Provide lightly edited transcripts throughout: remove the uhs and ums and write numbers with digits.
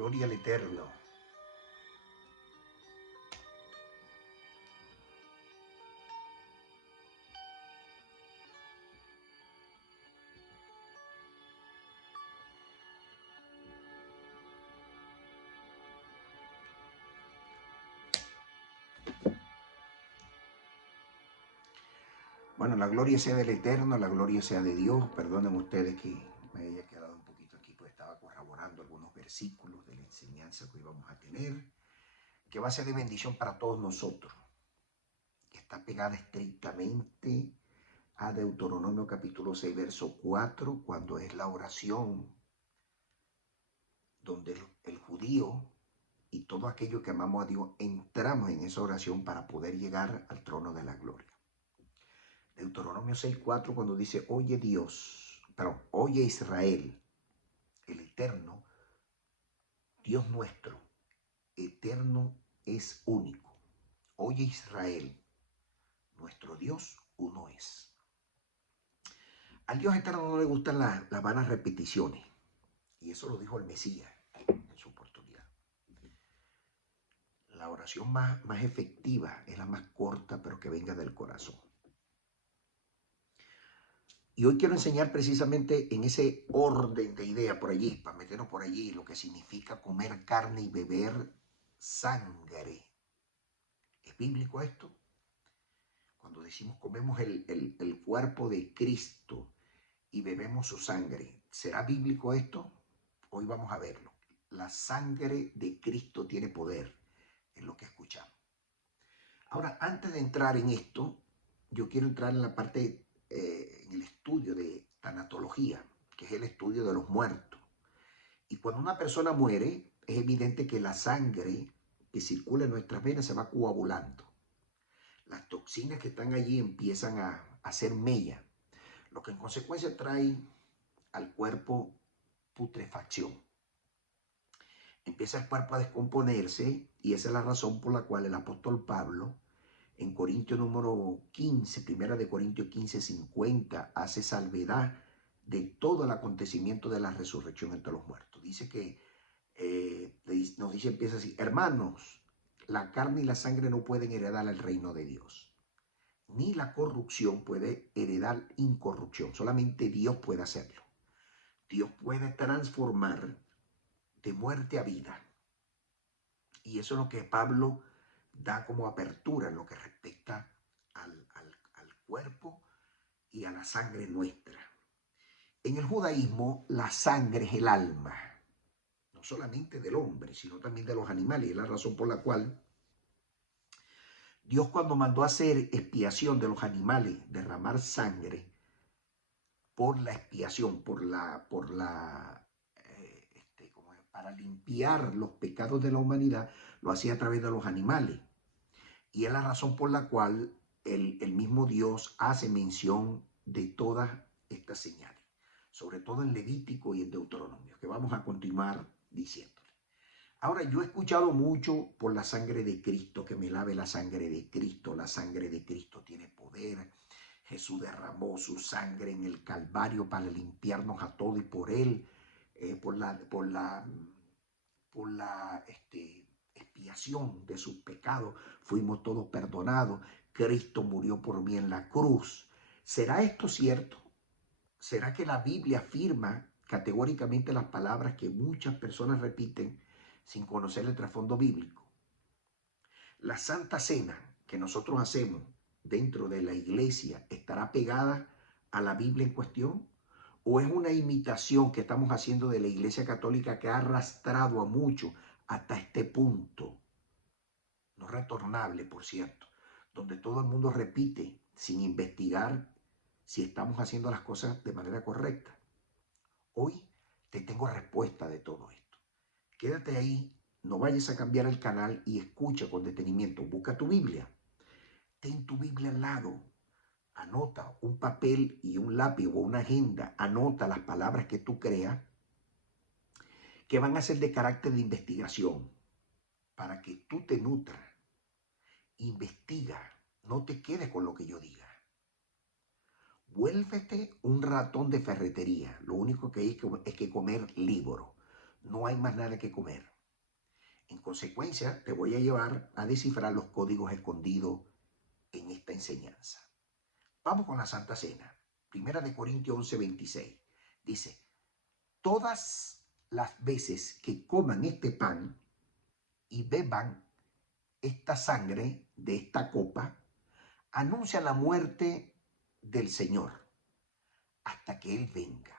Gloria al Eterno. Bueno, la gloria sea del Eterno, la gloria sea de Dios. Perdonen ustedes que me haya quedado un poquito aquí, pues estaba corroborando algunos versículos de la enseñanza que íbamos a tener, que va a ser de bendición para todos nosotros, que está pegada estrictamente a Deuteronomio capítulo 6, verso 4, cuando es la oración donde el judío y todo aquello que amamos a Dios entramos en esa oración para poder llegar al trono de la gloria. Deuteronomio 6:4 cuando dice, oye Dios, perdón, oye Israel, el Eterno, Dios nuestro, eterno es único. Oye Israel, nuestro Dios uno es. Al Dios eterno no le gustan las vanas repeticiones. Y eso lo dijo el Mesías en su oportunidad. La oración más efectiva es la más corta, pero que venga del corazón. Y hoy quiero enseñar precisamente en ese orden de idea por allí, para meternos por allí, lo que significa comer carne y beber sangre. ¿Es bíblico esto? Cuando decimos comemos el cuerpo de Cristo y bebemos su sangre, ¿será bíblico esto? Hoy vamos a verlo. La sangre de Cristo tiene poder, es lo que escuchamos. Ahora, antes de entrar en esto, yo quiero entrar en la parte, en el estudio de tanatología, que es el estudio de los muertos. Y cuando una persona muere, es evidente que la sangre que circula en nuestras venas se va coagulando. Las toxinas que están allí empiezan a hacer mella, lo que en consecuencia trae al cuerpo putrefacción. Empieza el cuerpo a descomponerse y esa es la razón por la cual el apóstol Pablo en Corintios número 15, primera de Corintios 15, 50, hace salvedad de todo el acontecimiento de la resurrección entre los muertos. Dice que, nos dice, empieza así, hermanos, la carne y la sangre no pueden heredar el reino de Dios, ni la corrupción puede heredar incorrupción, solamente Dios puede hacerlo. Dios puede transformar de muerte a vida. Y eso es lo que Pablo da como apertura en lo que respecta al cuerpo y a la sangre nuestra. En el judaísmo, la sangre es el alma, no solamente del hombre, sino también de los animales. Y es la razón por la cual Dios, cuando mandó a hacer expiación de los animales, derramar sangre por la expiación, para limpiar los pecados de la humanidad, lo hacía a través de los animales. Y es la razón por la cual el mismo Dios hace mención de todas estas señales, sobre todo en Levítico y en Deuteronomio, que vamos a continuar diciéndole. Ahora, yo he escuchado mucho por la sangre de Cristo, que me lave la sangre de Cristo. La sangre de Cristo tiene poder. Jesús derramó su sangre en el Calvario para limpiarnos a todos y por él, por la expiación de sus pecados, fuimos todos perdonados. Cristo murió por mí en la cruz. ¿Será esto cierto? ¿Será que la Biblia afirma categóricamente las palabras que muchas personas repiten sin conocer el trasfondo bíblico? La Santa Cena que nosotros hacemos dentro de la iglesia, ¿estará pegada a la Biblia en cuestión? ¿O es una imitación que estamos haciendo de la Iglesia Católica que ha arrastrado a muchos hasta este punto, no retornable, por cierto, donde todo el mundo repite sin investigar si estamos haciendo las cosas de manera correcta? Hoy te tengo respuesta de todo esto. Quédate ahí, no vayas a cambiar el canal y escucha con detenimiento. Busca tu Biblia. Ten tu Biblia al lado. Anota un papel y un lápiz o una agenda. Anota las palabras que tú creas que van a ser de carácter de investigación para que tú te nutras. Investiga, no te quedes con lo que yo diga. Vuélvete un ratón de ferretería. Lo único que hay es que comer libro. no hay más nada que comer. En consecuencia, te voy a llevar a descifrar los códigos escondidos en esta enseñanza. Vamos con la Santa Cena. Primera de Corintios 11:26. Dice, todas las veces que coman este pan y beban esta sangre de esta copa, anuncian la muerte del Señor hasta que Él venga.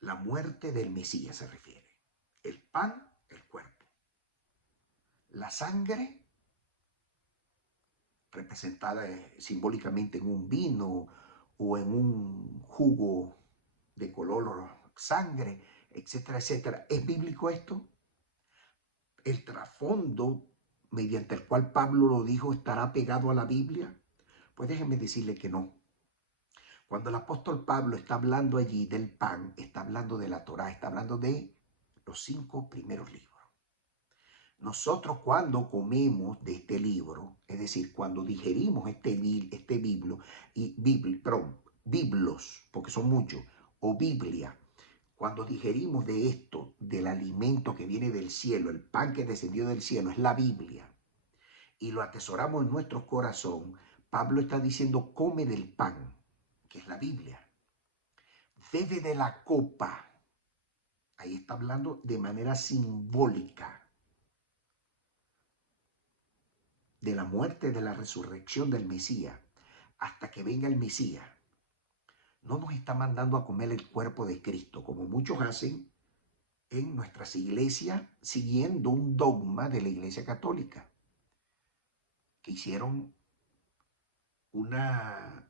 La muerte del Mesías se refiere. El pan, el cuerpo. La sangre, representada simbólicamente en un vino o en un jugo de color sangre, etcétera, etcétera. ¿Es bíblico esto? El trasfondo mediante el cual Pablo lo dijo estará pegado a la Biblia. Pues déjenme decirle que no. Cuando el apóstol Pablo está hablando allí del pan, está hablando de la Torá, está hablando de los 5 primeros libros. Nosotros cuando comemos de este libro, es decir, cuando digerimos biblos, porque son muchos, o Biblia, cuando digerimos de esto, del alimento que viene del cielo, el pan que descendió del cielo, es la Biblia, y lo atesoramos en nuestro corazón, Pablo está diciendo, come del pan, que es la Biblia. Bebe de la copa. Ahí está hablando de manera simbólica de la muerte, de la resurrección del Mesías, hasta que venga el Mesías. No nos está mandando a comer el cuerpo de Cristo, como muchos hacen en nuestras iglesias, siguiendo un dogma de la Iglesia Católica, que hicieron una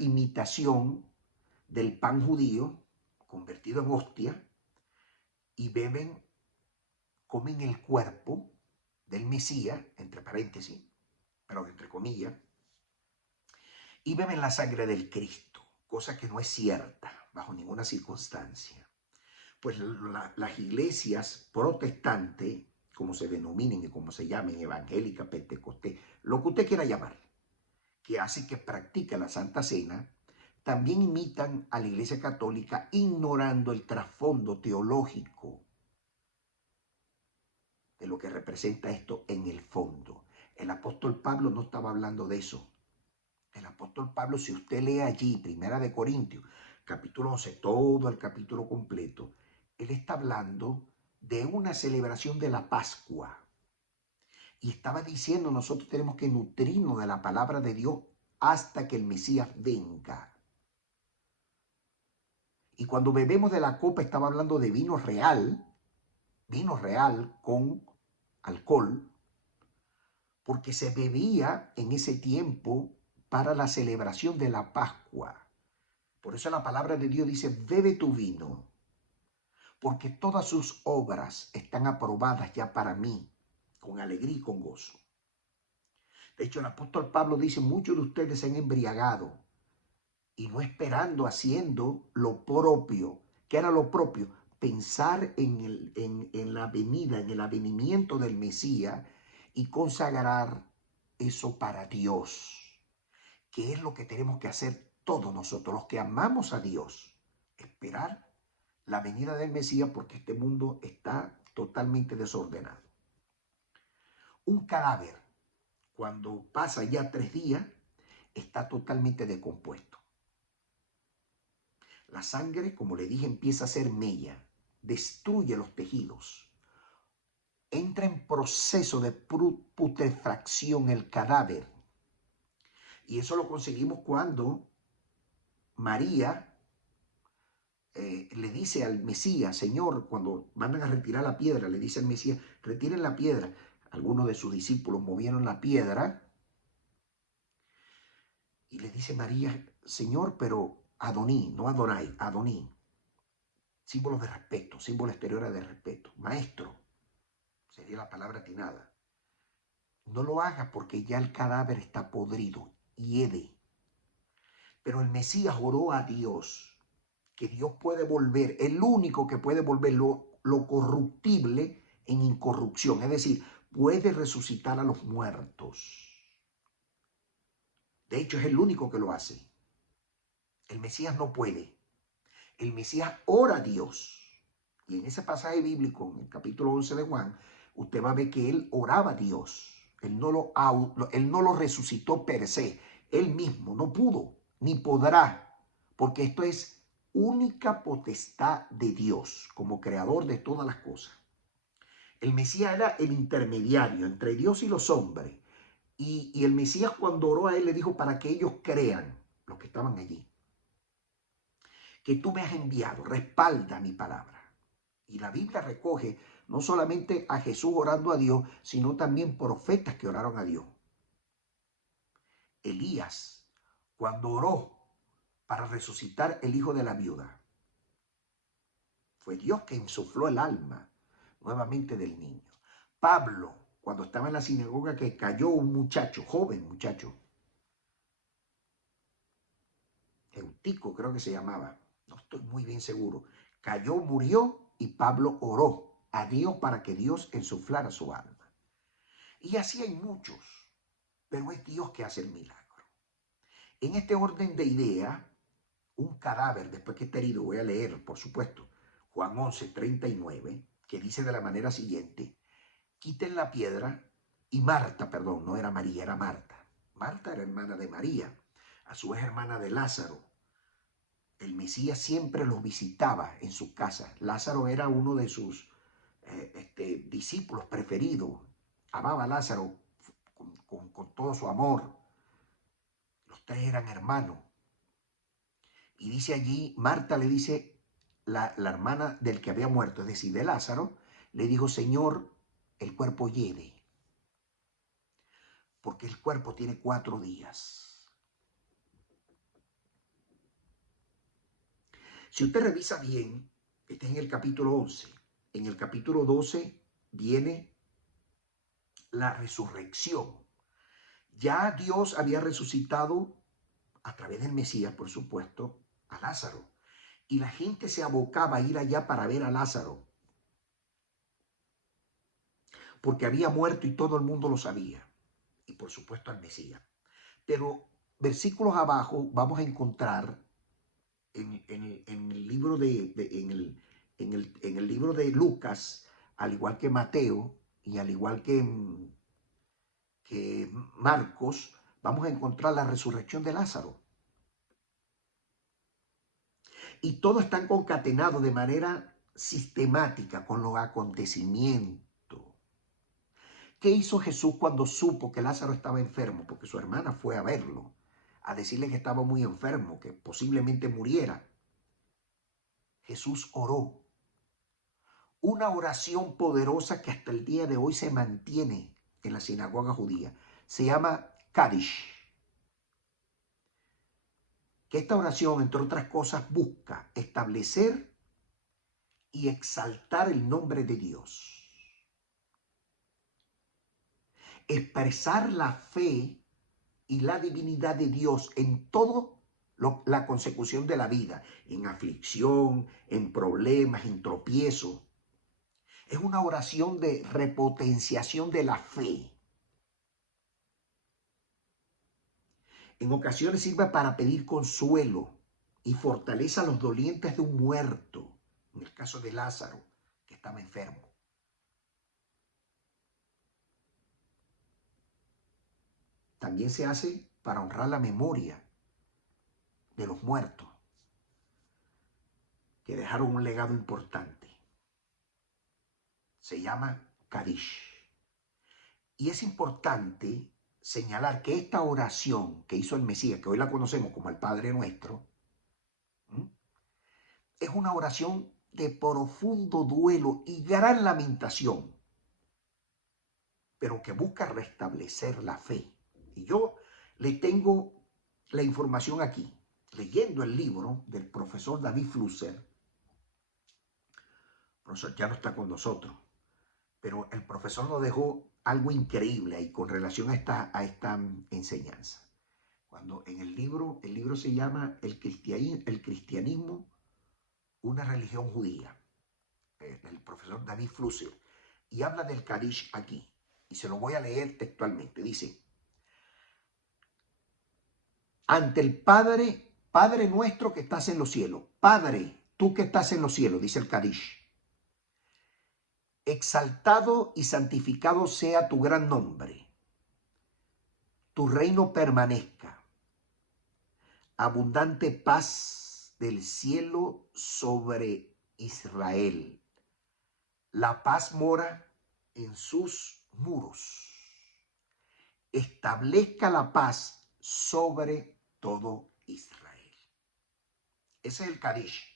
imitación del pan judío convertido en hostia y comen el cuerpo del Mesías, entre paréntesis, pero entre comillas, y beben la sangre del Cristo, cosa que no es cierta bajo ninguna circunstancia. Pues las iglesias protestantes, como se denominen y como se llamen, evangélica, pentecostés, lo que usted quiera llamar, que hace que practica la Santa Cena, también imitan a la Iglesia Católica ignorando el trasfondo teológico de lo que representa esto en el fondo. El apóstol Pablo no estaba hablando de eso. El apóstol Pablo, si usted lee allí, Primera de Corintios, capítulo 11, todo el capítulo completo, él está hablando de una celebración de la Pascua. Y estaba diciendo, nosotros tenemos que nutrirnos de la palabra de Dios hasta que el Mesías venga. Y cuando bebemos de la copa, estaba hablando de vino real con alcohol, porque se bebía en ese tiempo para la celebración de la Pascua. Por eso la palabra de Dios dice, bebe tu vino, porque todas sus obras están aprobadas ya para mí, con alegría y con gozo. De hecho, el apóstol Pablo dice, muchos de ustedes se han embriagado y no esperando, haciendo lo propio. ¿Qué era lo propio? Pensar en la venida, en el avenimiento del Mesías y consagrar eso para Dios, que es lo que tenemos que hacer todos nosotros, los que amamos a Dios, esperar la venida del Mesías porque este mundo está totalmente desordenado. Un cadáver, cuando pasa ya 3 días, está totalmente decompuesto. La sangre, como le dije, empieza a ser mella, destruye los tejidos, entra en proceso de putrefacción el cadáver. Y eso lo conseguimos cuando María le dice al Mesías, Señor, cuando mandan a retirar la piedra, le dice al Mesías, retiren la piedra. Algunos de sus discípulos movieron la piedra y le dice María, Señor, pero Adoní, no Adonai, Adoní. Símbolos de respeto, símbolos exteriores de respeto. Maestro, sería la palabra atinada. No lo haga porque ya el cadáver está podrido, hiede. Pero el Mesías oró a Dios, que Dios puede volver, el único que puede volver lo corruptible en incorrupción. Es decir, puede resucitar a los muertos. De hecho, es el único que lo hace. El Mesías no puede. El Mesías ora a Dios. Y en ese pasaje bíblico, en el capítulo 11 de Juan, usted va a ver que él oraba a Dios. Él no lo resucitó per se. Él mismo no pudo, ni podrá, porque esto es única potestad de Dios como creador de todas las cosas. El Mesías era el intermediario entre Dios y los hombres. Y el Mesías, cuando oró a él, le dijo para que ellos crean, los que estaban allí, que tú me has enviado, respalda mi palabra. Y la Biblia recoge no solamente a Jesús orando a Dios, sino también profetas que oraron a Dios. Elías, cuando oró para resucitar el hijo de la viuda, fue Dios que insufló el alma nuevamente del niño. Pablo, cuando estaba en la sinagoga, que cayó un muchacho, joven muchacho, Eutico creo que se llamaba, no estoy muy bien seguro, cayó, murió y Pablo oró a Dios para que Dios insuflara su alma. Y así hay muchos, pero es Dios que hace el milagro. En este orden de idea, un cadáver, después que está herido, voy a leer, por supuesto, Juan 11:39, que dice de la manera siguiente: quiten la piedra. Y Marta, perdón, no era María, era Marta. Marta era hermana de María, a su vez hermana de Lázaro. El Mesías siempre los visitaba en su casa. Lázaro era uno de sus discípulos preferidos. Amaba a Lázaro con todo su amor. Los tres eran hermanos. Y dice allí, Marta le dice, la hermana del que había muerto, es decir, de Lázaro, le dijo: Señor, el cuerpo hiede, porque el cuerpo tiene 4 días. Si usted revisa bien, este es en el capítulo 11. En el capítulo 12 viene la resurrección. Ya Dios había resucitado a través del Mesías, por supuesto, a Lázaro. Y la gente se abocaba a ir allá para ver a Lázaro, porque había muerto y todo el mundo lo sabía. Y por supuesto al Mesías. Pero versículos abajo vamos a encontrar en el libro en el libro de Lucas, al igual que Mateo y al igual que Marcos, vamos a encontrar la resurrección de Lázaro. Y todo está concatenado de manera sistemática con los acontecimientos. ¿Qué hizo Jesús cuando supo que Lázaro estaba enfermo? Porque su hermana fue a verlo, a decirle que estaba muy enfermo, que posiblemente muriera. Jesús oró. Una oración poderosa que hasta el día de hoy se mantiene en la sinagoga judía. Se llama Kadish. Que esta oración, entre otras cosas, busca establecer y exaltar el nombre de Dios. Expresar la fe y la divinidad de Dios en todo la consecución de la vida, en aflicción, en problemas, en tropiezos. Es una oración de repotenciación de la fe. En ocasiones sirve para pedir consuelo y fortaleza a los dolientes de un muerto, en el caso de Lázaro, que estaba enfermo. También se hace para honrar la memoria de los muertos, que dejaron un legado importante. Se llama Kadish. Y es importante señalar que esta oración que hizo el Mesías, que hoy la conocemos como el Padre Nuestro, es una oración de profundo duelo y gran lamentación, pero que busca restablecer la fe. Y yo le tengo la información aquí, leyendo el libro del profesor David Flusser. El profesor ya no está con nosotros, pero el profesor nos dejó algo increíble ahí con relación a esta enseñanza. Cuando en el libro se llama El cristianismo, una religión judía, el profesor David Flusser, y habla del Kadish aquí, y se lo voy a leer textualmente. Dice: ante el Padre, Padre nuestro que estás en los cielos, Padre tú que estás en los cielos, dice el Kadish, exaltado y santificado sea tu gran nombre, tu reino permanezca, abundante paz del cielo sobre Israel. La paz mora en sus muros. Establezca la paz sobre todo Israel. Ese es el Kadish.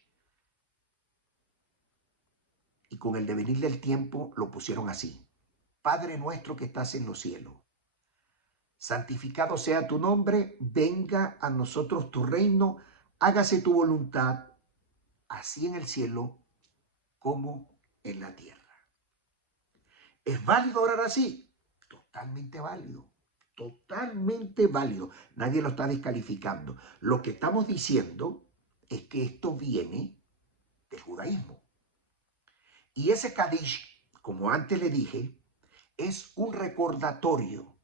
Y con el devenir del tiempo lo pusieron así. Padre nuestro que estás en los cielos, santificado sea tu nombre, venga a nosotros tu reino, hágase tu voluntad, así en el cielo como en la tierra. ¿Es válido orar así? Totalmente válido. Totalmente válido. Nadie lo está descalificando. Lo que estamos diciendo es que esto viene del judaísmo. Y ese Kadish, como antes le dije, es un recordatorio,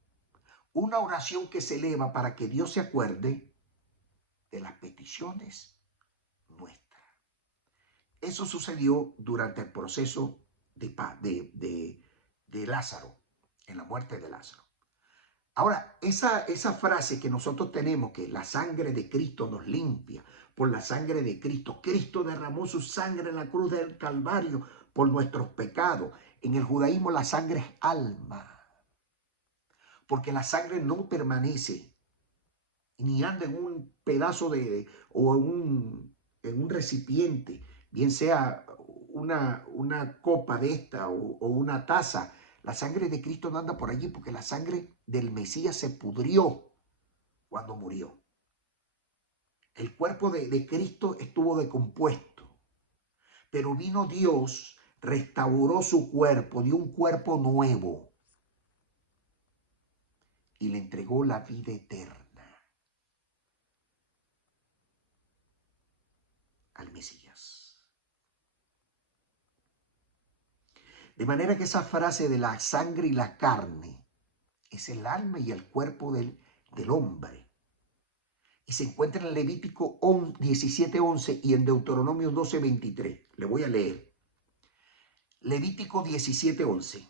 una oración que se eleva para que Dios se acuerde de las peticiones nuestras. Eso sucedió durante el proceso de Lázaro, en la muerte de Lázaro. Ahora, esa frase que nosotros tenemos, que la sangre de Cristo nos limpia, por la sangre de Cristo, Cristo derramó su sangre en la cruz del Calvario por nuestros pecados. En el judaísmo la sangre es alma, porque la sangre no permanece, ni anda en un pedazo o en un recipiente, bien sea una copa de esta o una taza. La sangre de Cristo no anda por allí porque la sangre del Mesías se pudrió cuando murió. El cuerpo de Cristo estuvo decompuesto, pero vino Dios, restauró su cuerpo, dio un cuerpo nuevo y le entregó la vida eterna al Mesías. De manera que esa frase de la sangre y la carne es el alma y el cuerpo del hombre. Y se encuentra en Levítico 17:11 y en Deuteronomio 12:23. Le voy a leer. Levítico 17:11.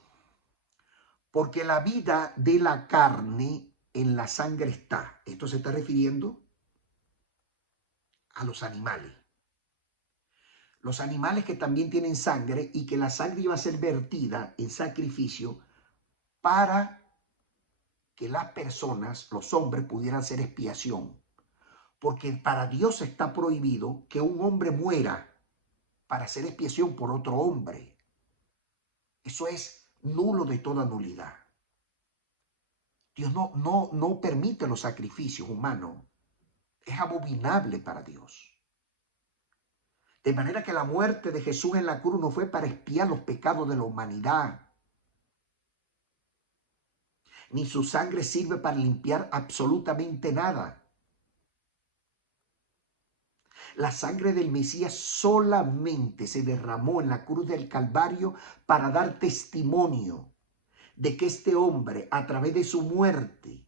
Porque la vida de la carne en la sangre está. Esto se está refiriendo a los animales. Los animales que también tienen sangre y que la sangre iba a ser vertida en sacrificio para que las personas, los hombres, pudieran hacer expiación. Porque para Dios está prohibido que un hombre muera para hacer expiación por otro hombre. Eso es nulo de toda nulidad. Dios no permite los sacrificios humanos. Es abominable para Dios. De manera que la muerte de Jesús en la cruz no fue para expiar los pecados de la humanidad. Ni su sangre sirve para limpiar absolutamente nada. La sangre del Mesías solamente se derramó en la cruz del Calvario para dar testimonio de que este hombre, a través de su muerte,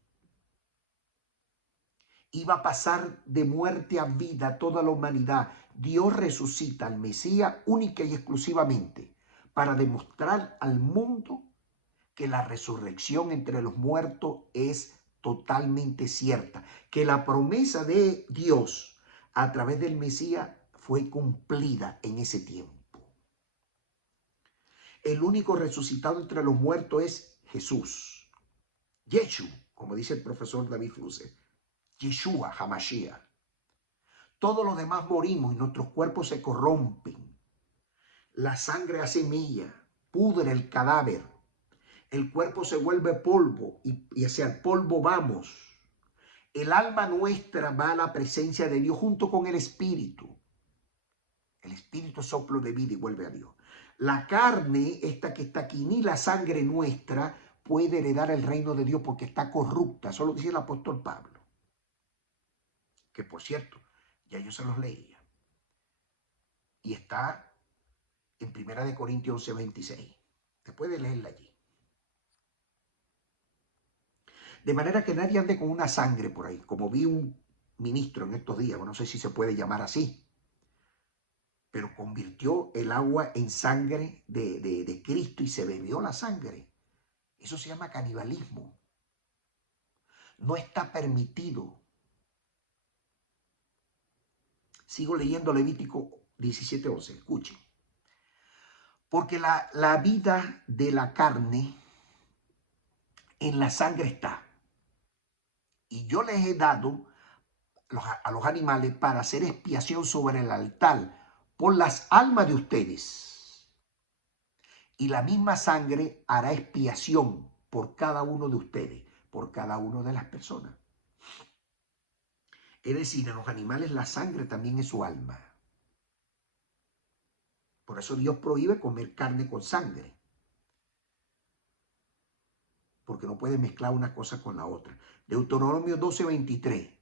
iba a pasar de muerte a vida a toda la humanidad. Dios resucita al Mesías única y exclusivamente para demostrar al mundo que la resurrección entre los muertos es totalmente cierta, que la promesa de Dios a través del Mesías fue cumplida en ese tiempo. El único resucitado entre los muertos es Jesús. Yeshua, como dice el profesor David Flusser. Yeshua Hamashiach. Todos los demás morimos y nuestros cuerpos se corrompen. La sangre hace mella, pudre el cadáver. El cuerpo se vuelve polvo y hacia el polvo vamos. El alma nuestra va a la presencia de Dios junto con el espíritu. El espíritu es soplo de vida y vuelve a Dios. La carne, esta que está aquí, ni la sangre nuestra puede heredar el reino de Dios porque está corrupta. Eso lo dice el apóstol Pablo. Que por cierto, ya yo se los leía. Y está en 1 Corintios 11:26. Después de leerla allí. De manera que nadie ande con una sangre por ahí, como vi un ministro en estos días, no sé si se puede llamar así, pero convirtió el agua en sangre de Cristo y se bebió la sangre. Eso se llama canibalismo. No está permitido. Sigo leyendo Levítico 17:11. Escuchen. Porque la vida de la carne en la sangre está. Y yo les he dado a los animales para hacer expiación sobre el altar por las almas de ustedes. Y la misma sangre hará expiación por cada uno de ustedes, por cada una de las personas. Es decir, en los animales la sangre también es su alma. Por eso Dios prohíbe comer carne con sangre. Porque no puede mezclar una cosa con la otra. Deuteronomio 12:23.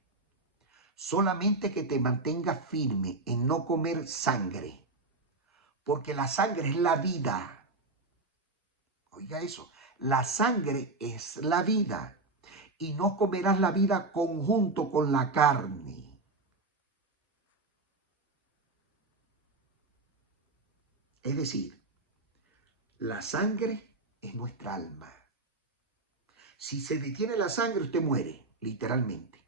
Solamente que te mantengas firme en no comer sangre. Porque la sangre es la vida. Oiga eso. La sangre es la vida. Y no comerás la vida conjunto con la carne. Es decir, la sangre es nuestra alma. Si se detiene la sangre, usted muere, literalmente.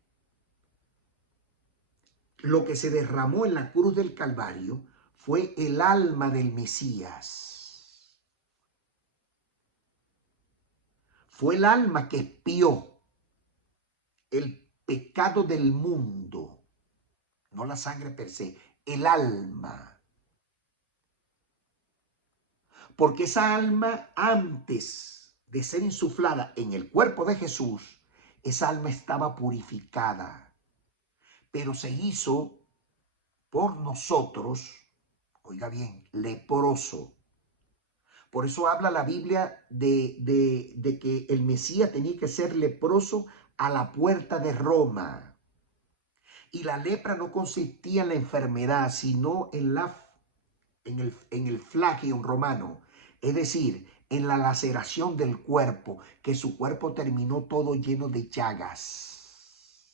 Lo que se derramó en la cruz del Calvario fue el alma del Mesías. Fue el alma que expió el pecado del mundo, no la sangre per se, el alma. Porque esa alma, antes de ser insuflada en el cuerpo de Jesús, esa alma estaba purificada, pero se hizo por nosotros, oiga bien, leproso. Por eso habla la Biblia de que el Mesías tenía que ser leproso a la puerta de Roma. Y la lepra no consistía en la enfermedad, sino en el flagion romano, es decir, en la laceración del cuerpo, que su cuerpo terminó todo lleno de llagas.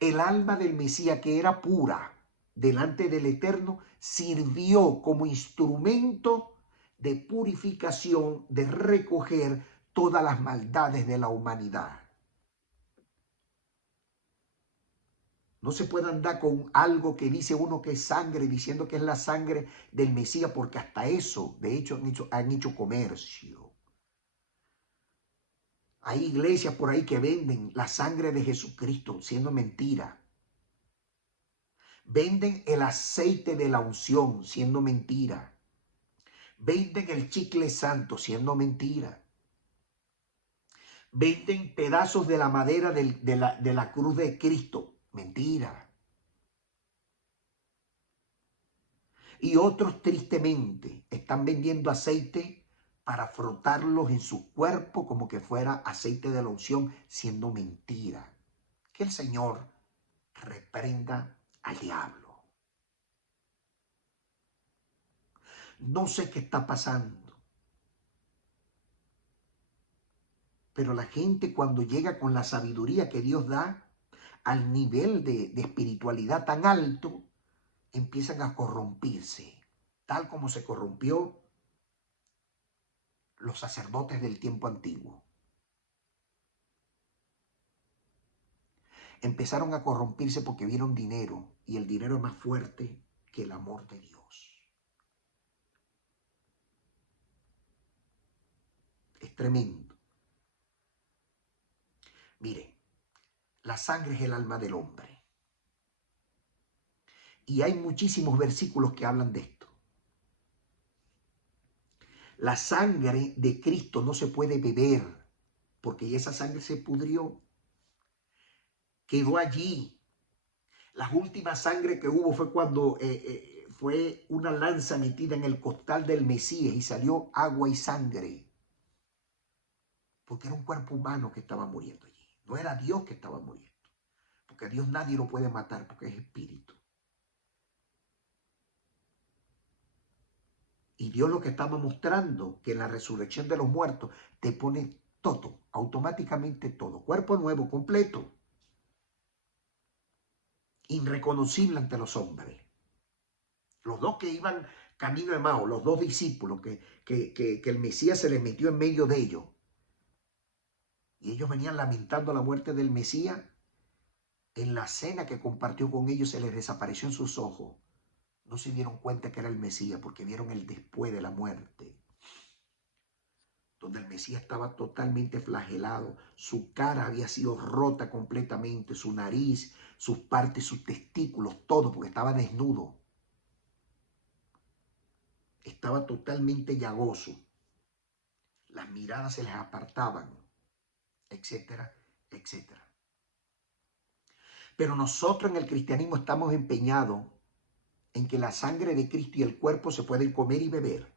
El alma del Mesías, que era pura delante del Eterno, sirvió como instrumento de purificación, de recoger todas las maldades de la humanidad. No se puede andar con algo que dice uno que es sangre, diciendo que es la sangre del Mesías, porque hasta eso, de hecho, han hecho comercio. Hay iglesias por ahí que venden la sangre de Jesucristo, siendo mentira. Venden el aceite de la unción, siendo mentira. Venden el chicle santo, siendo mentira. Venden pedazos de la madera de la cruz de Cristo, mentira. Y otros tristemente están vendiendo aceite para frotarlos en su cuerpo como que fuera aceite de la unción, siendo mentira. Que el Señor reprenda al diablo. No sé qué está pasando, pero la gente cuando llega con la sabiduría que Dios da al nivel de espiritualidad tan alto, empiezan a corrompirse, tal como se corrompió los sacerdotes del tiempo antiguo. Empezaron a corrompirse porque vieron dinero, y el dinero es más fuerte que el amor de Dios. Es tremendo. Mire, la sangre es el alma del hombre. Y hay muchísimos versículos que hablan de esto. La sangre de Cristo no se puede beber, porque esa sangre se pudrió. Quedó allí. La última sangre que hubo fue cuando fue una lanza metida en el costal del Mesías y salió agua y sangre. Porque era un cuerpo humano que estaba muriendo allí. No era Dios que estaba muriendo. Porque a Dios nadie lo puede matar porque es espíritu. Y Dios lo que estaba mostrando, que en la resurrección de los muertos te pone todo, automáticamente todo. Cuerpo nuevo, completo. Irreconocible ante los hombres. Los dos que iban camino de Emao, los dos discípulos, que el Mesías se les metió en medio de ellos. Y ellos venían lamentando la muerte del Mesías. En la cena que compartió con ellos se les desapareció en sus ojos. No se dieron cuenta que era el Mesías porque vieron el después de la muerte, donde el Mesías estaba totalmente flagelado, su cara había sido rota completamente, su nariz, sus partes, sus testículos, todo, porque estaba desnudo. Estaba totalmente llagoso. Las miradas se les apartaban, etcétera, etcétera. Pero nosotros en el cristianismo estamos empeñados en que la sangre de Cristo y el cuerpo se pueden comer y beber.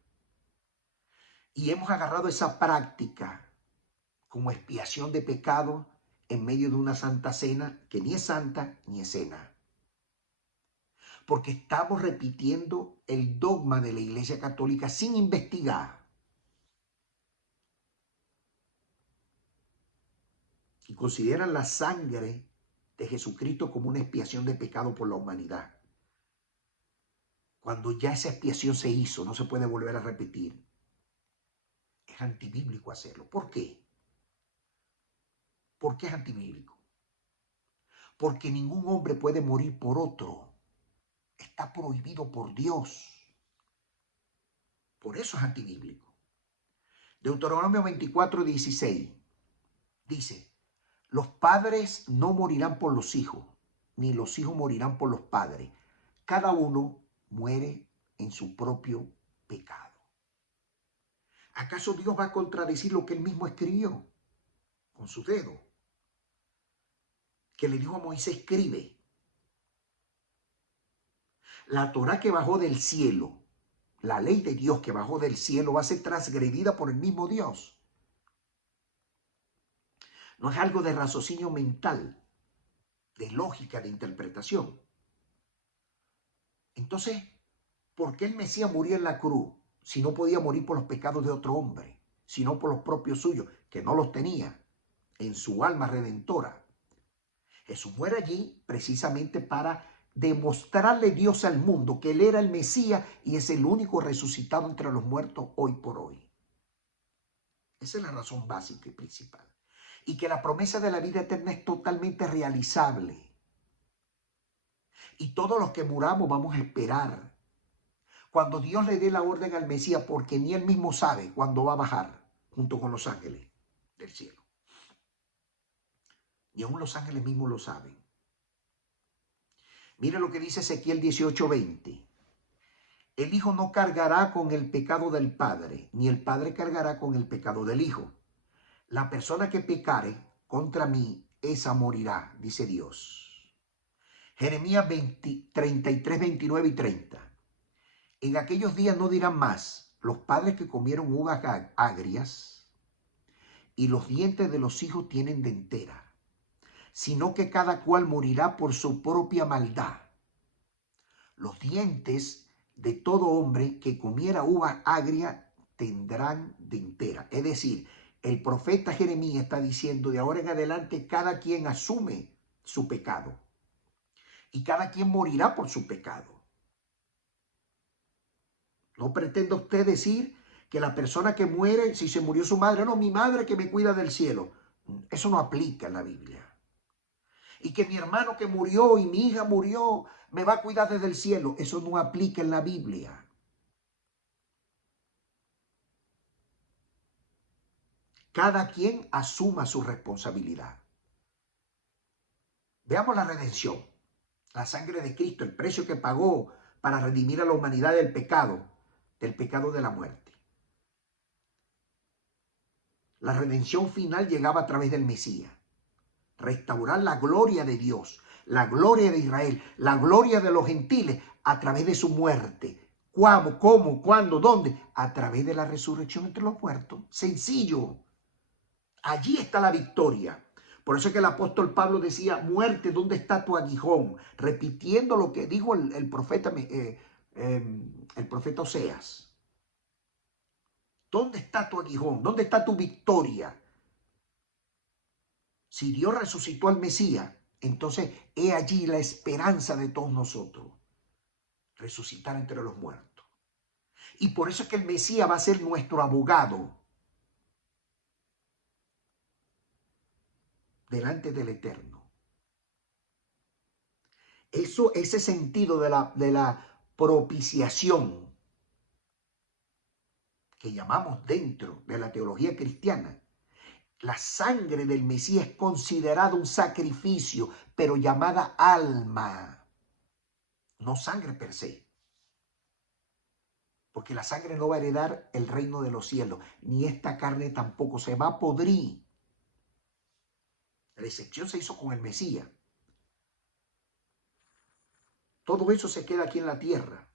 Y hemos agarrado esa práctica como expiación de pecado en medio de una santa cena que ni es santa ni es cena. Porque estamos repitiendo el dogma de la Iglesia Católica sin investigar. Y consideran la sangre de Jesucristo como una expiación de pecado por la humanidad. Cuando ya esa expiación se hizo, no se puede volver a repetir. Es antibíblico hacerlo. ¿Por qué? ¿Por qué es antibíblico? Porque ningún hombre puede morir por otro. Está prohibido por Dios. Por eso es antibíblico. Deuteronomio 24:16 dice: los padres no morirán por los hijos, ni los hijos morirán por los padres. Cada uno muere en su propio pecado. ¿Acaso Dios va a contradecir lo que él mismo escribió con su dedo? Que le dijo a Moisés: escribe. La Torá que bajó del cielo, la ley de Dios que bajó del cielo, va a ser transgredida por el mismo Dios. No es algo de raciocinio mental, de lógica, de interpretación. Entonces, ¿por qué el Mesías murió en la cruz si no podía morir por los pecados de otro hombre, sino por los propios suyos, que no los tenía en su alma redentora? Jesús muere allí precisamente para demostrarle Dios al mundo que él era el Mesías y es el único resucitado entre los muertos hoy por hoy. Esa es la razón básica y principal. Y que la promesa de la vida eterna es totalmente realizable. Y todos los que muramos vamos a esperar cuando Dios le dé la orden al Mesías, porque ni él mismo sabe cuándo va a bajar junto con los ángeles del cielo. Ni aún los ángeles mismos lo saben. Mira lo que dice Ezequiel 18:20. El Hijo no cargará con el pecado del Padre, ni el Padre cargará con el pecado del Hijo. La persona que pecare contra mí, esa morirá, dice Dios. Jeremías 33, 29 y 30. En aquellos días no dirán más los padres que comieron uvas agrias y los dientes de los hijos tienen dentera, sino que cada cual morirá por su propia maldad. Los dientes de todo hombre que comiera uva agria tendrán dentera. Es decir, el profeta Jeremías está diciendo: de ahora en adelante cada quien asume su pecado y cada quien morirá por su pecado. No pretenda usted decir que la persona que muere, si se murió su madre, no, mi madre que me cuida del cielo. Eso no aplica en la Biblia. Y que mi hermano que murió y mi hija murió me va a cuidar desde el cielo. Eso no aplica en la Biblia. Cada quien asuma su responsabilidad. Veamos la redención. La sangre de Cristo, el precio que pagó para redimir a la humanidad del pecado de la muerte. La redención final llegaba a través del Mesías. Restaurar la gloria de Dios, la gloria de Israel, la gloria de los gentiles a través de su muerte. ¿Cómo? ¿Cómo? ¿Cuándo? ¿Dónde? A través de la resurrección entre los muertos. Sencillo. Allí está la victoria. Por eso es que el apóstol Pablo decía: muerte, ¿dónde está tu aguijón? Repitiendo lo que dijo el profeta Oseas. ¿Dónde está tu aguijón? ¿Dónde está tu victoria? Si Dios resucitó al Mesías, entonces he allí la esperanza de todos nosotros. resucitar entre los muertos. Y por eso es que el Mesías va a ser nuestro abogado delante del Eterno. Ese sentido de la propiciación que llamamos dentro de la teología cristiana, la sangre del Mesías es considerada un sacrificio, pero llamada alma, no sangre per se. Porque la sangre no va a heredar el reino de los cielos, ni esta carne tampoco, se va a podrir. La excepción se hizo con el Mesías. Todo eso se queda aquí en la tierra.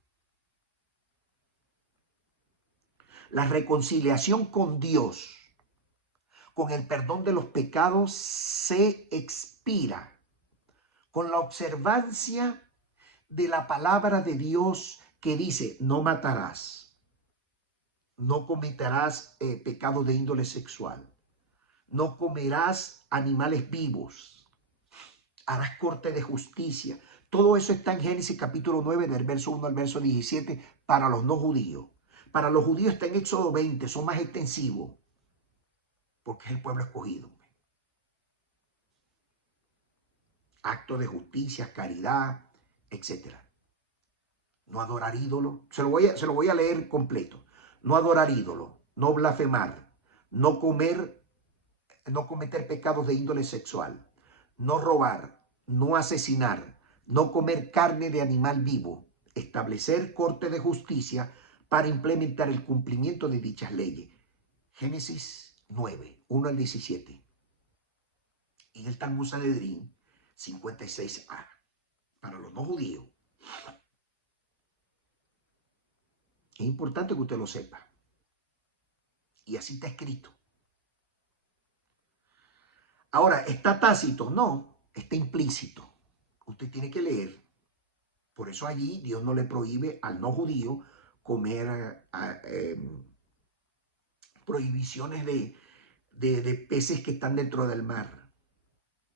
La reconciliación con Dios, con el perdón de los pecados, se expira con la observancia de la palabra de Dios que dice: no matarás, no cometerás pecado de índole sexual, no comerás animales vivos, harás corte de justicia. Todo eso está en Génesis capítulo 9, del verso 1 al verso 17, para los no judíos. Para los judíos está en Éxodo 20, son más extensivos, porque es el pueblo escogido. Actos de justicia, caridad, etcétera. No adorar ídolo. Se lo voy a leer completo. No adorar ídolo, no blasfemar, no cometer pecados de índole sexual, no robar, no asesinar, no comer carne de animal vivo, establecer corte de justicia para implementar el cumplimiento de dichas leyes. Génesis 9, 1 al 17. En el Talmud Sanedrín 56a, para los no judíos. Es importante que usted lo sepa. Y así está escrito. Ahora, ¿está tácito? No, está implícito. Usted tiene que leer. Por eso allí Dios no le prohíbe al no judío comer prohibiciones de peces que están dentro del mar,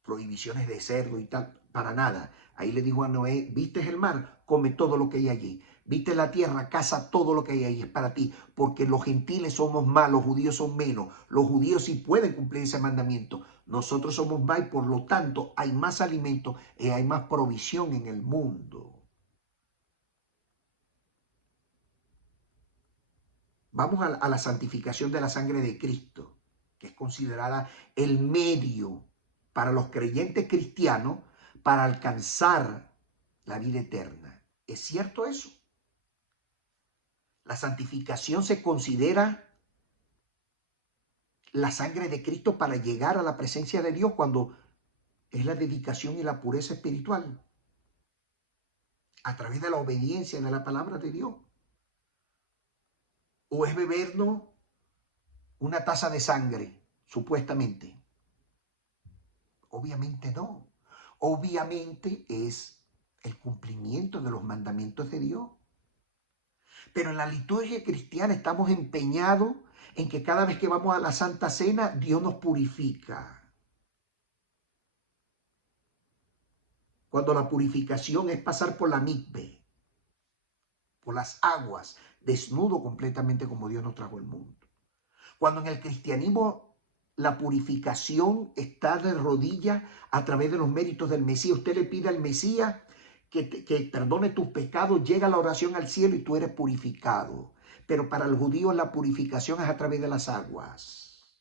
prohibiciones de cerdo y tal, para nada. Ahí le dijo a Noé: ¿viste el mar? Come todo lo que hay allí. ¿Viste la tierra? Caza todo lo que hay ahí, es para ti, porque los gentiles somos más, los judíos son menos. Los judíos sí pueden cumplir ese mandamiento. Nosotros somos más y por lo tanto hay más alimento y hay más provisión en el mundo. Vamos a la santificación de la sangre de Cristo, que es considerada el medio para los creyentes cristianos para alcanzar la vida eterna. ¿Es cierto eso? La santificación se considera la sangre de Cristo para llegar a la presencia de Dios, cuando es la dedicación y la pureza espiritual a través de la obediencia de la palabra de Dios. ¿O es bebernos una taza de sangre, supuestamente? Obviamente no. Obviamente es el cumplimiento de los mandamientos de Dios. Pero en la liturgia cristiana estamos empeñados en que cada vez que vamos a la Santa Cena, Dios nos purifica. Cuando la purificación es pasar por la mikve, por las aguas, desnudo completamente como Dios nos trajo al mundo. Cuando en el cristianismo la purificación está de rodillas a través de los méritos del Mesías. Usted le pide al Mesías que perdone tus pecados, llega la oración al cielo y tú eres purificado. Pero para el judío la purificación es a través de las aguas.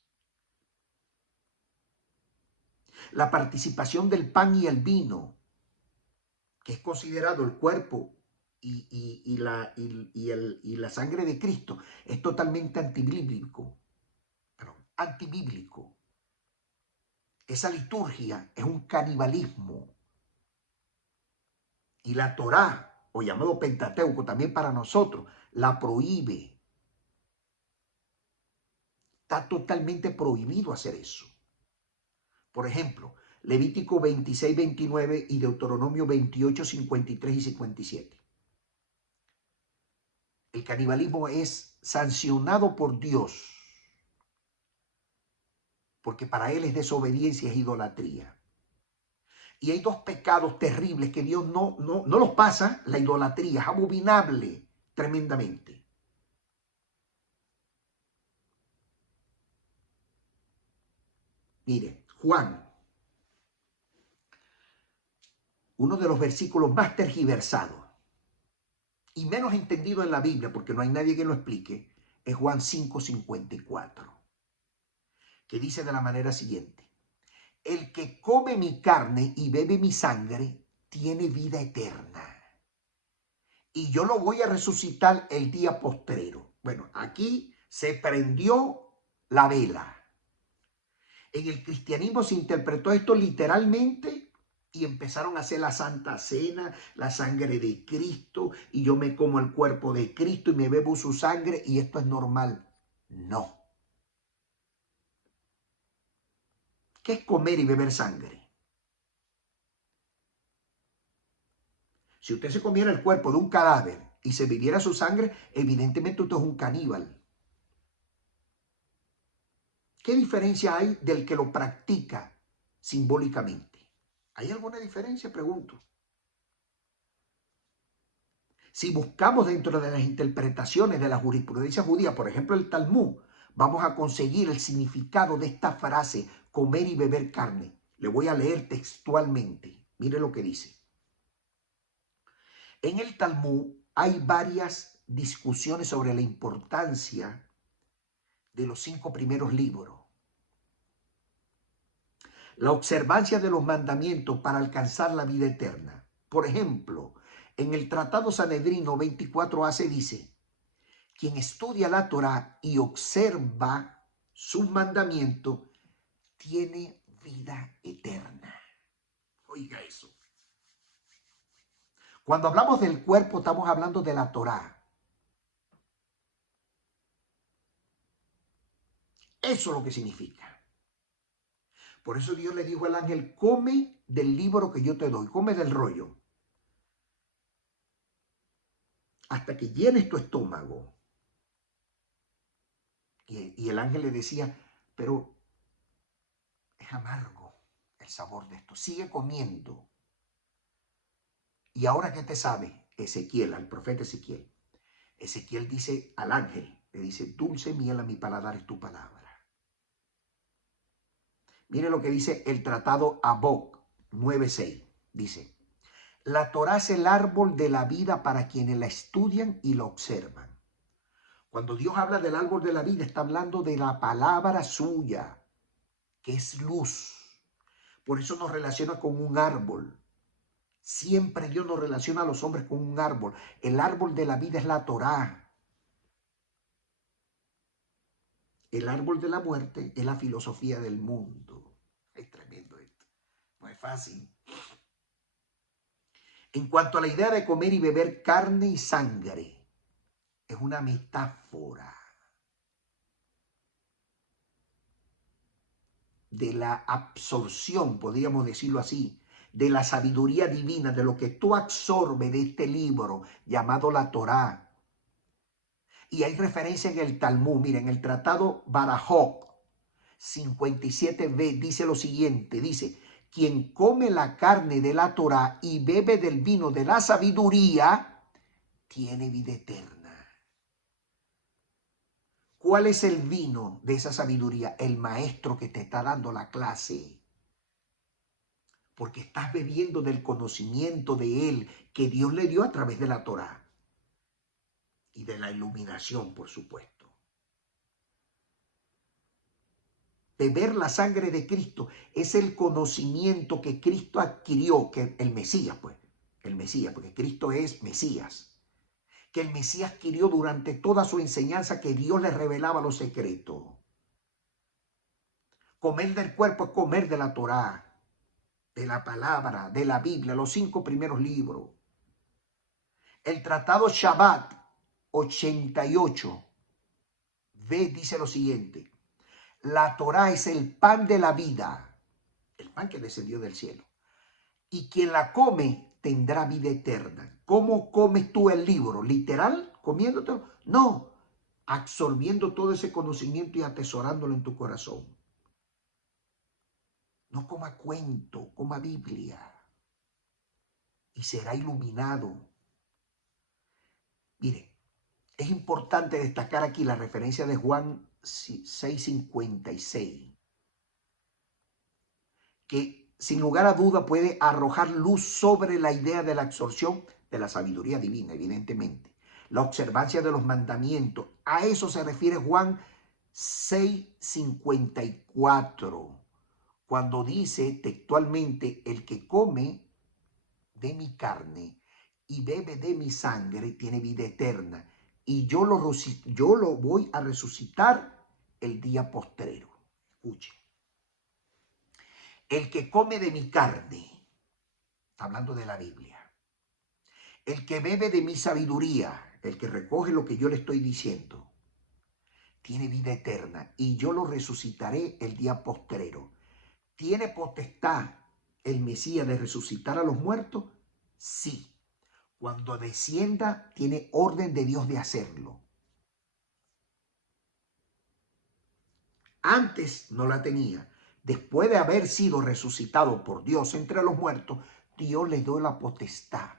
La participación del pan y el vino, que es considerado el cuerpo y la sangre de Cristo, es totalmente antibíblico. Antibíblico. Esa liturgia es un canibalismo. Y la Torá, o llamado Pentateuco también para nosotros, la prohíbe. Está totalmente prohibido hacer eso. Por ejemplo, Levítico 26, 29 y Deuteronomio 28, 53 y 57. El canibalismo es sancionado por Dios, porque para él es desobediencia, es idolatría. Y hay dos pecados terribles que Dios no los pasa. La idolatría es abominable tremendamente. Mire, Juan, uno de los versículos más tergiversados y menos entendido en la Biblia, porque no hay nadie que lo explique, es Juan 5:54, que dice de la manera siguiente: el que come mi carne y bebe mi sangre tiene vida eterna, y yo lo voy a resucitar el día postrero. Bueno, aquí se prendió la vela. En el cristianismo se interpretó esto literalmente y empezaron a hacer la Santa Cena, la sangre de Cristo, y yo me como el cuerpo de Cristo y me bebo su sangre y esto es normal. No. ¿Qué es comer y beber sangre? Si usted se comiera el cuerpo de un cadáver y se bebiera su sangre, evidentemente usted es un caníbal. ¿Qué diferencia hay del que lo practica simbólicamente? ¿Hay alguna diferencia? Pregunto. Si buscamos dentro de las interpretaciones de la jurisprudencia judía, por ejemplo el Talmud, vamos a conseguir el significado de esta frase, comer y beber carne. Le voy a leer textualmente. Mire lo que dice. En el Talmud hay varias discusiones sobre la importancia de los 5 primeros libros. La observancia de los mandamientos para alcanzar la vida eterna. Por ejemplo, en el Tratado Sanedrino 24a se dice: quien estudia la Torá y observa sus mandamientos tiene vida eterna. Oiga eso. Cuando hablamos del cuerpo estamos hablando de la Torá. Eso es lo que significa. Por eso Dios le dijo al ángel: come del libro que yo te doy, come del rollo, hasta que llenes tu estómago. Y el ángel le decía: pero es amargo el sabor de esto, sigue comiendo. ¿Y ahora qué te sabe? Ezequiel, al profeta Ezequiel. Ezequiel dice al ángel, le dice: dulce miel a mi paladar es tu palabra. Mire lo que dice el tratado Habacuc 9:6. Dice: la Torá es el árbol de la vida para quienes la estudian y la observan. Cuando Dios habla del árbol de la vida, está hablando de la palabra suya, que es luz. Por eso nos relaciona con un árbol. Siempre Dios nos relaciona a los hombres con un árbol. El árbol de la vida es la Torá. El árbol de la muerte es la filosofía del mundo. Es tremendo esto. No es fácil. En cuanto a la idea de comer y beber carne y sangre, es una metáfora de la absorción, podríamos decirlo así, de la sabiduría divina, de lo que tú absorbes de este libro llamado la Torá. Y hay referencia en el Talmud. Miren, el tratado Barajoc 57b dice lo siguiente, dice: quien come la carne de la Torá y bebe del vino de la sabiduría, tiene vida eterna. ¿Cuál es el vino de esa sabiduría? El maestro que te está dando la clase. Porque estás bebiendo del conocimiento de él que Dios le dio a través de la Torá. Y de la iluminación, por supuesto. Beber la sangre de Cristo es el conocimiento que Cristo adquirió, que el Mesías, porque Cristo es Mesías, que el Mesías adquirió durante toda su enseñanza, que Dios le revelaba los secretos. Comer del cuerpo es comer de la Torá, de la palabra, de la Biblia, los 5 primeros libros. El tratado Shabbat 88b dice lo siguiente: la Torá es el pan de la vida, el pan que descendió del cielo, y quien la come tendrá vida eterna. ¿Cómo comes tú el libro? ¿Literal? ¿Comiéndotelo? No, absorbiendo todo ese conocimiento y atesorándolo en tu corazón. No coma cuento, coma Biblia y será iluminado. Mire, es importante destacar aquí la referencia de Juan 6:56, que sin lugar a duda puede arrojar luz sobre la idea de la absorción de la sabiduría divina, evidentemente. La observancia de los mandamientos. A eso se refiere Juan 6:54, cuando dice textualmente: el que come de mi carne y bebe de mi sangre tiene vida eterna, y yo lo voy a resucitar el día postrero. Escuche, el que come de mi carne, está hablando de la Biblia, el que bebe de mi sabiduría, el que recoge lo que yo le estoy diciendo, tiene vida eterna, y yo lo resucitaré el día postrero. ¿Tiene potestad el Mesías de resucitar a los muertos? Sí. Cuando descienda, tiene orden de Dios de hacerlo. Antes no la tenía. Después de haber sido resucitado por Dios entre los muertos, Dios le dio la potestad.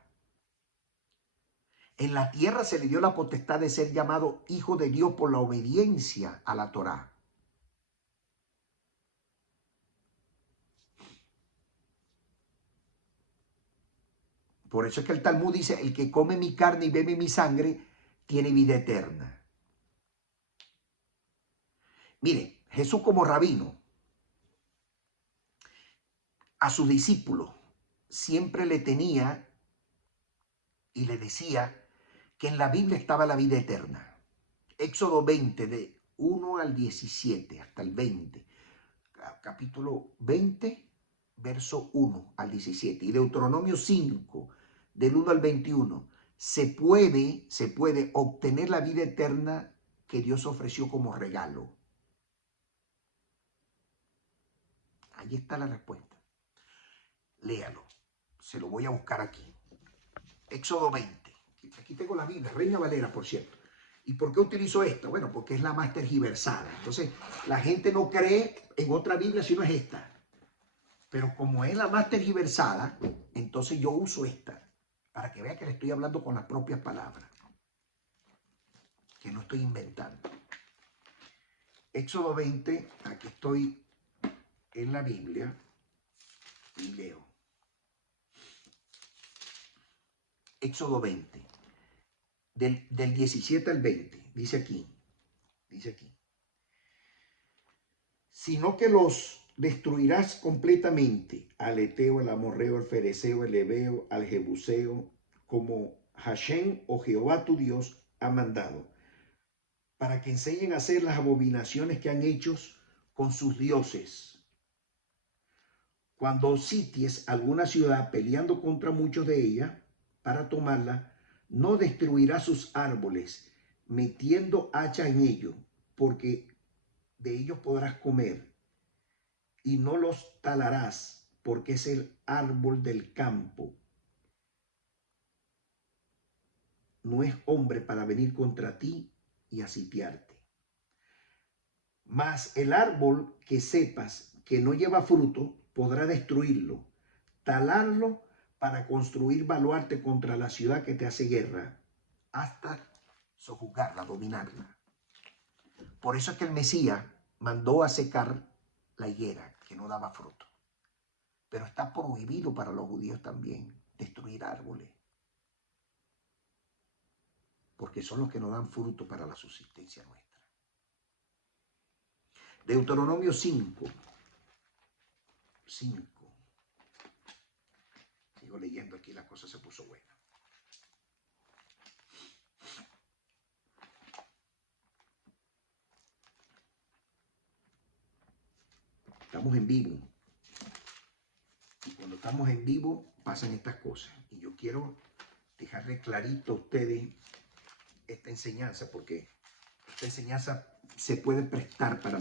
En la tierra se le dio la potestad de ser llamado hijo de Dios por la obediencia a la Torá. Por eso es que el Talmud dice: el que come mi carne y bebe mi sangre tiene vida eterna. Mire, Jesús como rabino, a sus discípulos siempre le tenía y le decía que en la Biblia estaba la vida eterna. Éxodo 20, de 1 al 17, hasta el 20. Capítulo 20, verso 1 al 17. Y Deuteronomio 5, del 1 al 21. Se puede obtener la vida eterna que Dios ofreció como regalo. Ahí está la respuesta. Léalo. Se lo voy a buscar aquí. Éxodo 20. Aquí tengo la Biblia, Reina Valera, por cierto. ¿Y por qué utilizo esta? Bueno, porque es la más tergiversada. Entonces, la gente no cree en otra Biblia si no es esta. Pero como es la más tergiversada, entonces yo uso esta, para que vea que le estoy hablando con las propias palabras, que no estoy inventando. Éxodo 20, aquí estoy en la Biblia y leo. Éxodo 20, del 17 al 20, dice aquí. Sino que los destruirás completamente: al Eteo, al Amorreo, al Fereceo, al Heveo, al Jebuseo, como Hashem o Jehová tu Dios ha mandado, para que enseñen a hacer las abominaciones que han hecho con sus dioses. Cuando sities alguna ciudad peleando contra muchos de ellas para tomarla, no destruirás sus árboles metiendo hacha en ellos, porque de ellos podrás comer, y no los talarás, porque es el árbol del campo. No es hombre para venir contra ti y a sitiarte. Mas el árbol que sepas que no lleva fruto, podrá destruirlo, talarlo para construir baluarte contra la ciudad que te hace guerra, hasta sojuzgarla, dominarla. Por eso es que el Mesías mandó a secar la higuera que no daba fruto. Pero está prohibido para los judíos también destruir árboles, porque son los que nos dan fruto para la subsistencia nuestra. Deuteronomio 5. Sigo leyendo aquí, la cosa se puso buena. Estamos en vivo. Y cuando estamos en vivo pasan estas cosas. Y yo quiero dejarle clarito a ustedes esta enseñanza, porque esta enseñanza se puede prestar para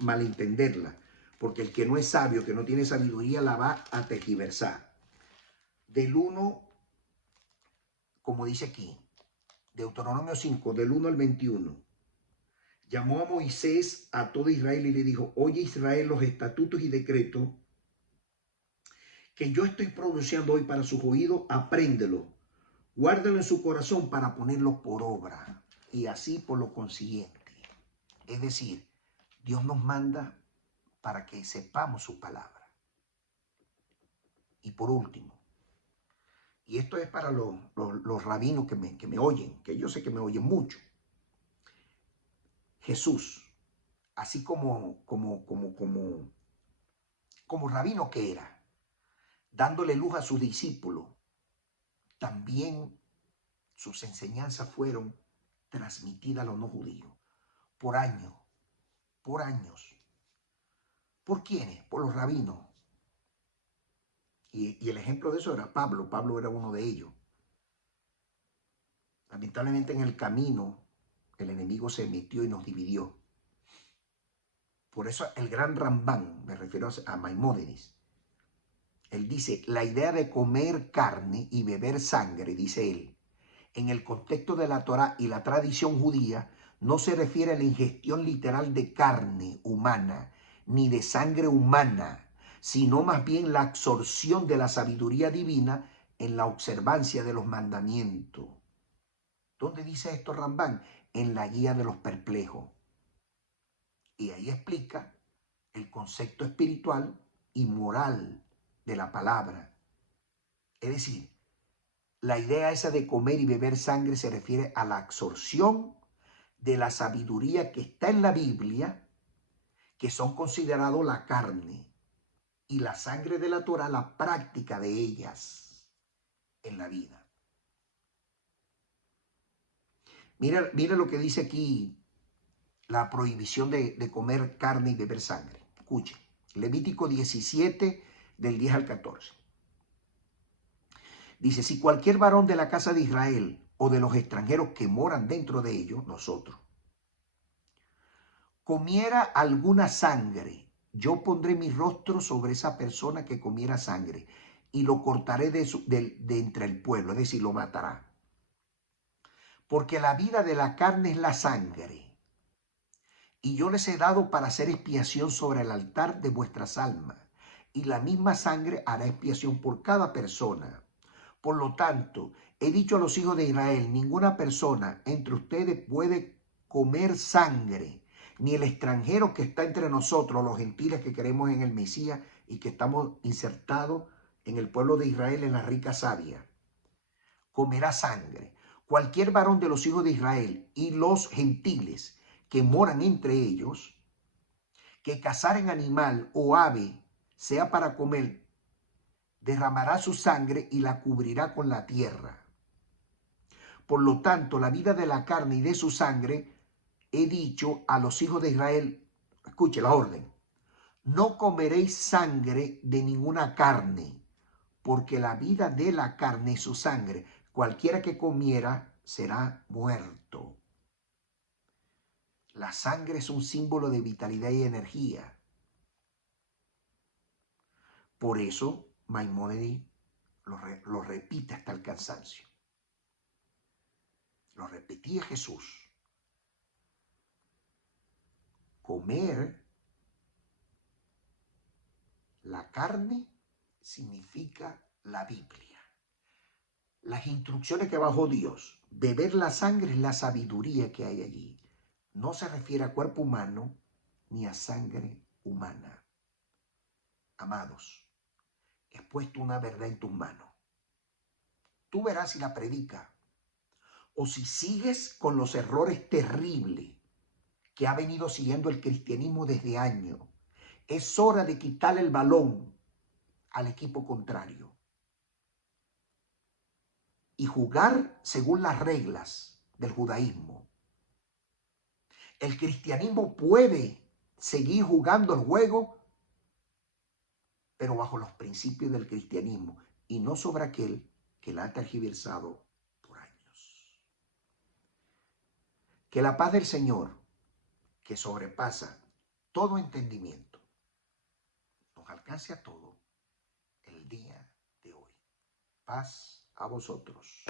malentenderla, porque el que no es sabio, que no tiene sabiduría, la va a tergiversar. Del 1, como dice aquí, Deuteronomio 5, del 1 al 21. Llamó a Moisés a todo Israel y le dijo: oye Israel, los estatutos y decretos que yo estoy pronunciando hoy para sus oídos, apréndelo, guárdalo en su corazón para ponerlo por obra. Y así por lo consiguiente. Es decir, Dios nos manda para que sepamos su palabra. Y por último, y esto es para los rabinos que me oyen, que yo sé que me oyen mucho. Jesús, así como rabino que era, dándole luz a sus discípulos, también sus enseñanzas fueron transmitidas a los no judíos por años, por años. ¿Por quiénes? Por los rabinos. Y el ejemplo de eso era Pablo. Pablo era uno de ellos. Lamentablemente en el camino el enemigo se metió y nos dividió. Por eso el gran Rambán, me refiero a Maimónides, él dice, la idea de comer carne y beber sangre, dice él, en el contexto de la Torá y la tradición judía, no se refiere a la ingestión literal de carne humana, ni de sangre humana, sino más bien la absorción de la sabiduría divina en la observancia de los mandamientos. ¿Dónde dice esto Rambán? En la guía de los perplejos. Y ahí explica el concepto espiritual y moral de la palabra. Es decir, la idea esa de comer y beber sangre se refiere a la absorción de la sabiduría que está en la Biblia, que son considerados la carne, y la sangre de la Torah, la práctica de ellas en la vida. Mira lo que dice aquí la prohibición de comer carne y beber sangre. Escuchen, Levítico 17, del 10 al 14. Dice, si cualquier varón de la casa de Israel o de los extranjeros que moran dentro de ellos, nosotros, comiera alguna sangre, yo pondré mi rostro sobre esa persona que comiera sangre y lo cortaré de entre el pueblo, es decir, lo matará. Porque la vida de la carne es la sangre, y yo les he dado para hacer expiación sobre el altar de vuestras almas, y la misma sangre hará expiación por cada persona. Por lo tanto, he dicho a los hijos de Israel, ninguna persona entre ustedes puede comer sangre, ni el extranjero que está entre nosotros, los gentiles que creemos en el Mesías y que estamos insertados en el pueblo de Israel en la rica savia, comerá sangre. Cualquier varón de los hijos de Israel y los gentiles que moran entre ellos, que cazaren animal o ave, sea para comer, derramará su sangre y la cubrirá con la tierra. Por lo tanto, la vida de la carne y de su sangre, he dicho a los hijos de Israel, escuche la orden, no comeréis sangre de ninguna carne, porque la vida de la carne es su sangre. Cualquiera que comiera será muerto. La sangre es un símbolo de vitalidad y energía. Por eso, Maimónides lo repite hasta el cansancio. Lo repetía Jesús. Comer la carne significa la Biblia. Las instrucciones que bajó Dios. Beber la sangre es la sabiduría que hay allí. No se refiere a cuerpo humano ni a sangre humana. Amados, he puesto una verdad en tus manos. Tú verás si la predica o si sigues con los errores terribles que ha venido siguiendo el cristianismo desde años. Es hora de quitarle el balón al equipo contrario y jugar según las reglas del judaísmo. El cristianismo puede seguir jugando el juego, pero bajo los principios del cristianismo y no sobre aquel que la ha tergiversado por años. Que la paz del Señor, que sobrepasa todo entendimiento, nos alcance a todos el día de hoy. Paz a vosotros.